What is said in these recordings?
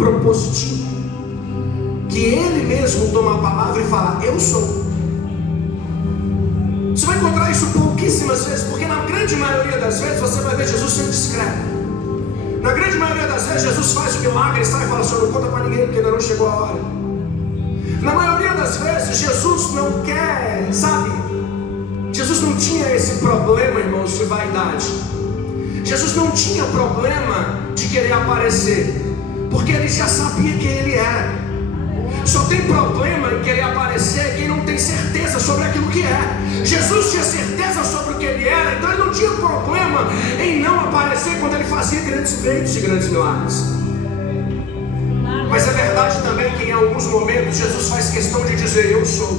propositivo, que ele mesmo toma a palavra e fala: eu sou. Você vai encontrar isso pouquíssimas vezes, porque na grande maioria das vezes você vai ver Jesus sendo discreto. Na grande maioria das vezes Jesus faz o milagre e sai e fala assim: não conta para ninguém porque ainda não chegou a hora. Na maioria das vezes Jesus não quer, sabe? Jesus não tinha esse problema, irmãos, de vaidade. Jesus não tinha problema de querer aparecer, porque ele já sabia quem ele era. Só tem problema em querer aparecer quem não tem certeza sobre aquilo que é. Jesus tinha certeza sobre o que ele era, então ele não tinha problema em não aparecer quando ele fazia grandes feitos e grandes milagres. Mas é verdade também que em alguns momentos Jesus faz questão de dizer: eu sou.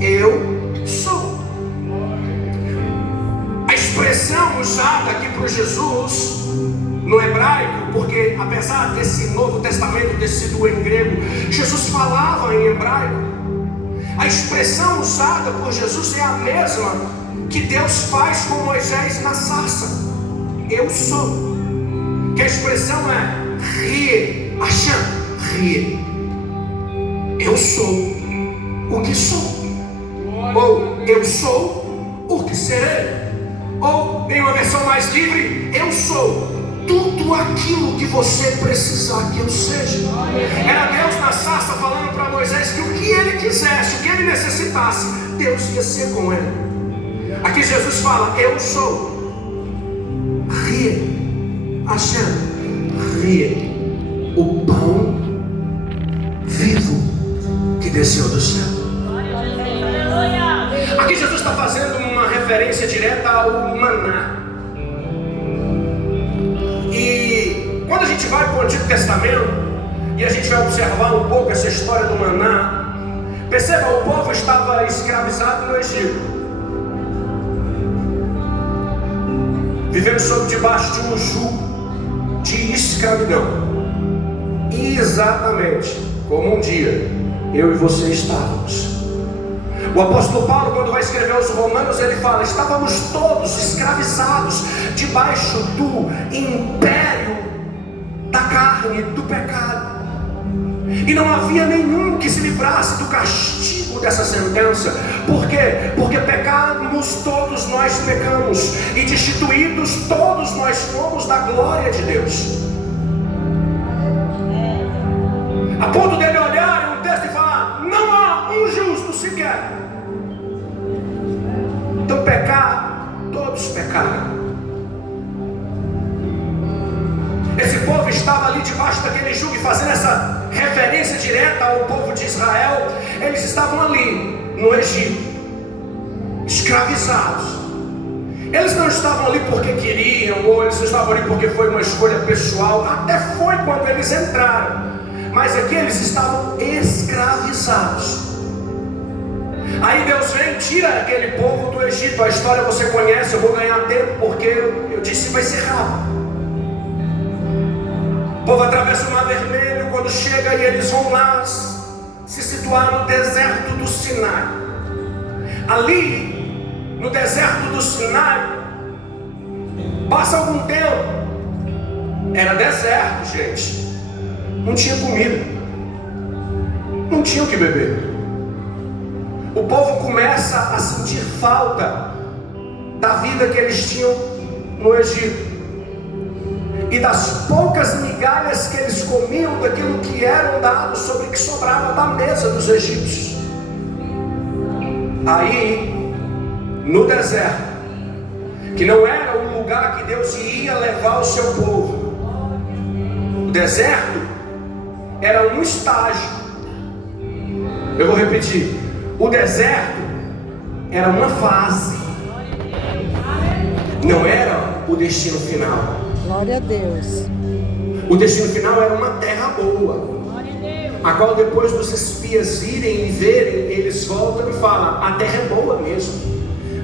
Eu sou. A expressão usada aqui por Jesus no hebraico, porque apesar desse Novo Testamento ter sido em grego, Jesus falava em hebraico. A expressão usada por Jesus é a mesma que Deus faz com Moisés na sarça: eu sou. Que a expressão é rie, Hashem, rie. Eu sou o que sou. Ou eu sou o que serei. Ou em uma versão mais livre: eu sou tudo aquilo que você precisar que eu seja. Era Deus na sarça falando para Moisés que o que ele quisesse, o que ele necessitasse, Deus ia ser com ele. Aqui Jesus fala: eu sou. Rie, Hashem, rie, o pão vivo que desceu do céu. Aqui Jesus está fazendo uma referência direta ao maná. E quando a gente vai para o Antigo Testamento e a gente vai observar um pouco essa história do maná, perceba, o povo estava escravizado no Egito, vivendo sob debaixo de um jugo de escravidão, exatamente como um dia eu e você estávamos. O apóstolo Paulo, quando vai escrever aos Romanos, ele fala: estávamos todos escravizados debaixo do império da carne, do pecado, e não havia nenhum que se livrasse do castigo dessa sentença. Por quê? Porque pecamos, todos nós pecamos, e destituídos todos nós fomos da glória de Deus, a ponto dele olhar em um texto e falar: não há um justo sequer. Então pecar, todos pecaram. Esse povo estava ali debaixo daquele jugo, e fazendo essa referência direta ao povo de Israel, eles estavam ali no Egito, escravizados. Eles não estavam ali porque queriam, ou eles não estavam ali porque foi uma escolha pessoal. Até foi quando eles entraram, mas aqui eles estavam escravizados. Aí Deus vem e tira aquele povo do Egito. A história você conhece, eu vou ganhar tempo porque eu disse vai ser rápido. O povo atravessa o Mar Vermelho. Quando chega e eles vão lá se situar no deserto do Sinai. Ali no deserto do Sinai, passa algum tempo, era deserto, gente, não tinha comida, não tinha o que beber. O povo começa a sentir falta da vida que eles tinham no Egito, e das poucas migalhas que eles comiam daquilo que eram dados, sobre o que sobrava da mesa dos egípcios. Aí, no deserto, que não era o lugar que Deus ia levar o seu povo, o deserto era um estágio. Eu vou repetir: o deserto era uma fase, não era o destino final. Glória a Deus. O destino final era uma terra boa, a qual depois dos espias irem e verem, eles voltam e falam: a terra é boa mesmo.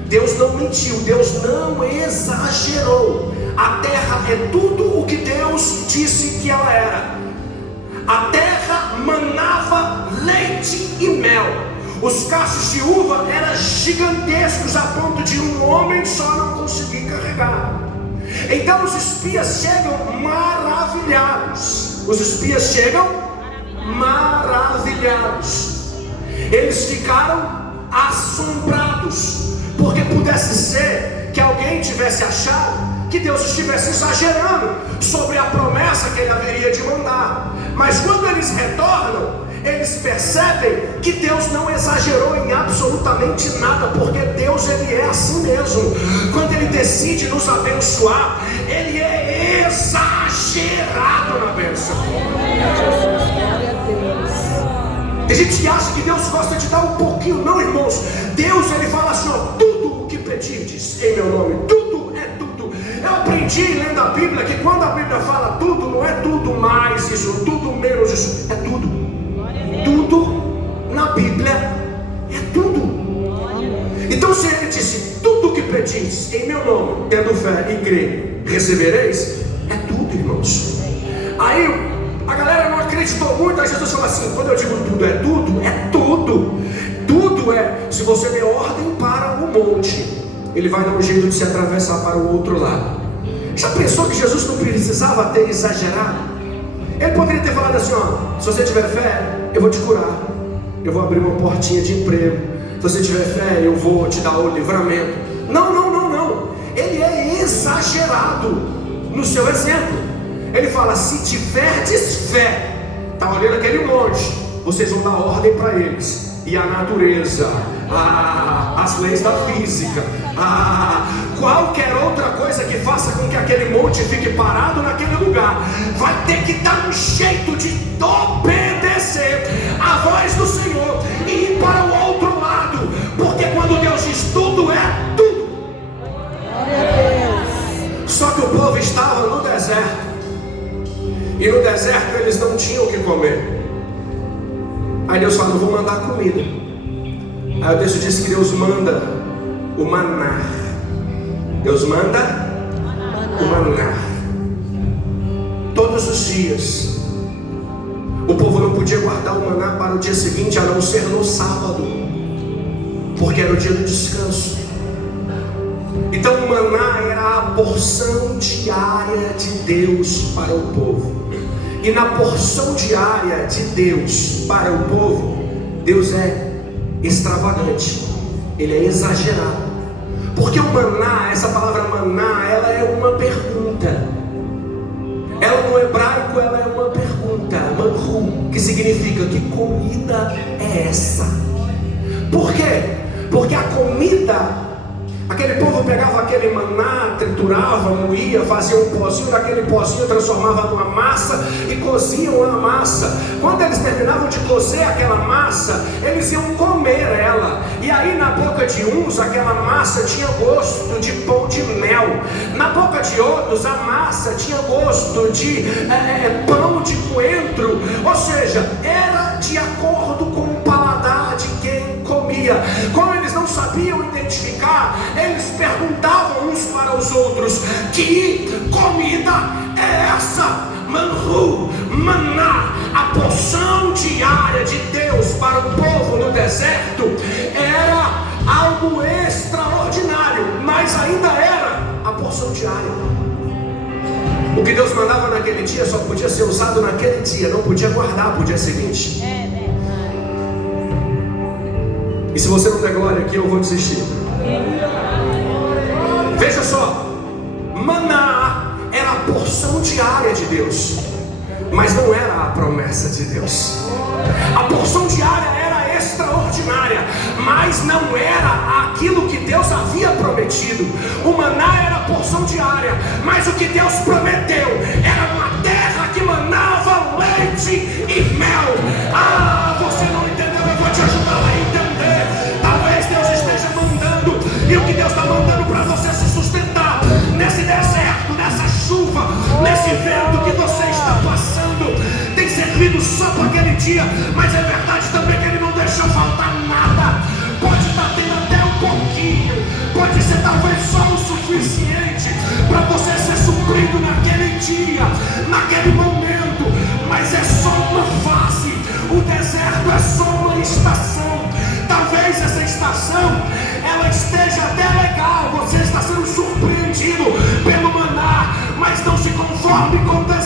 Deus não mentiu, Deus não exagerou. A terra é tudo o que Deus disse que ela era. A terra manava leite e mel. Os cachos de uva eram gigantescos, a ponto de um homem só não conseguir carregar. Então os espias chegam maravilhados. os espias chegam maravilhados. Eles ficaram assombrados, porque pudesse ser que alguém tivesse achado que Deus estivesse exagerando sobre a promessa que Ele haveria de mandar. Mas quando eles retornam, eles percebem que Deus não exagerou em absolutamente nada, porque Deus, Ele é assim mesmo. Quando Ele decide nos abençoar, Ele é exagerado na bênção. Tem gente que acha que Deus gosta de dar um pouquinho. Não, irmãos. Deus, Ele fala assim, ó, tudo o que pedirdes em meu nome, tudo é tudo. Eu aprendi lendo a Bíblia que quando a Bíblia fala tudo, não é tudo mais isso, tudo menos isso, é tudo. Tudo na Bíblia é tudo. Então se Ele disse, tudo o que pedis em meu nome, tendo fé e crer, recebereis, é tudo, irmãos. Aí a galera não acreditou muito. Aí Jesus falou assim, quando eu digo tudo é tudo, é tudo. Tudo é, se você der ordem para o monte, ele vai dar um jeito de se atravessar para o outro lado. Já pensou que Jesus não precisava ter exagerado? Ele poderia ter falado assim, ó, se você tiver fé, eu vou te curar, eu vou abrir uma portinha de emprego, se você tiver fé, eu vou te dar o livramento. Não, não, não, não. Ele é exagerado no seu exemplo. Ele fala, se tiverdes fé, está olhando aquele monte, vocês vão dar ordem para eles. E a natureza, as leis da física, qualquer outra coisa que faça com que aquele monte fique parado naquele lugar, vai ter que dar um jeito de obedecer a voz do Senhor e ir para o outro lado. Porque quando Deus diz tudo, é tudo. Só que o povo estava no deserto. E no deserto eles não tinham o que comer. Aí Deus fala, eu vou mandar comida. Aí o texto diz que Deus manda o maná. Deus manda o maná. Todos os dias. O povo não podia guardar o maná para o dia seguinte, a não ser no sábado, porque era o dia do descanso. Então o maná era a porção diária de Deus para o povo. E na porção diária de Deus para o povo, Deus é extravagante, Ele é exagerado. Porque o maná, essa palavra maná, ela é uma pergunta. Ela no hebraico, ela é uma pergunta, manhu, que significa, que comida é essa? Por quê? Porque a comida, aquele povo pegava aquele maná, triturava, moía, fazia um pozinho, daquele pozinho transformava numa massa e coziam a massa. Quando eles terminavam de cozer aquela massa, eles iam comer ela. E aí na boca de uns, aquela massa tinha gosto de pão de mel. Na boca de outros, a massa tinha gosto de pão de coentro. Ou seja, era de acordo com o paladar de quem comia. Como eles não sabiam identificar, eles perguntavam uns para os outros, que comida é essa? Manhu, maná, a porção diária de Deus para o povo no deserto era algo extraordinário, mas ainda era a porção diária. O que Deus mandava naquele dia só podia ser usado naquele dia, não podia guardar para o dia seguinte. E se você não der glória aqui, eu vou desistir. Veja só, maná era a porção diária de Deus, mas não era a promessa de Deus. A porção diária era extraordinária, mas não era aquilo que Deus havia prometido. O maná era a porção diária, mas o que Deus prometeu era uma terra que manava leite e mel. Você não entendeu? Eu vou te ajudar a entender. Talvez Deus esteja mandando, e o que Deus está mandando para você se sustentar nesse deserto, nessa chuva, nesse vento que você está passando, tem servido só para aquele dia, mas é verdade também que Ele não deixou faltar nada. Pode estar tendo até um pouquinho, pode ser talvez só o suficiente para você ser suprido naquele dia, naquele momento, mas é só uma fase. O deserto é só uma estação. Talvez essa estação ela esteja até legal, você está sendo surpreendido pelo maná, mas não se conforme com o deserto.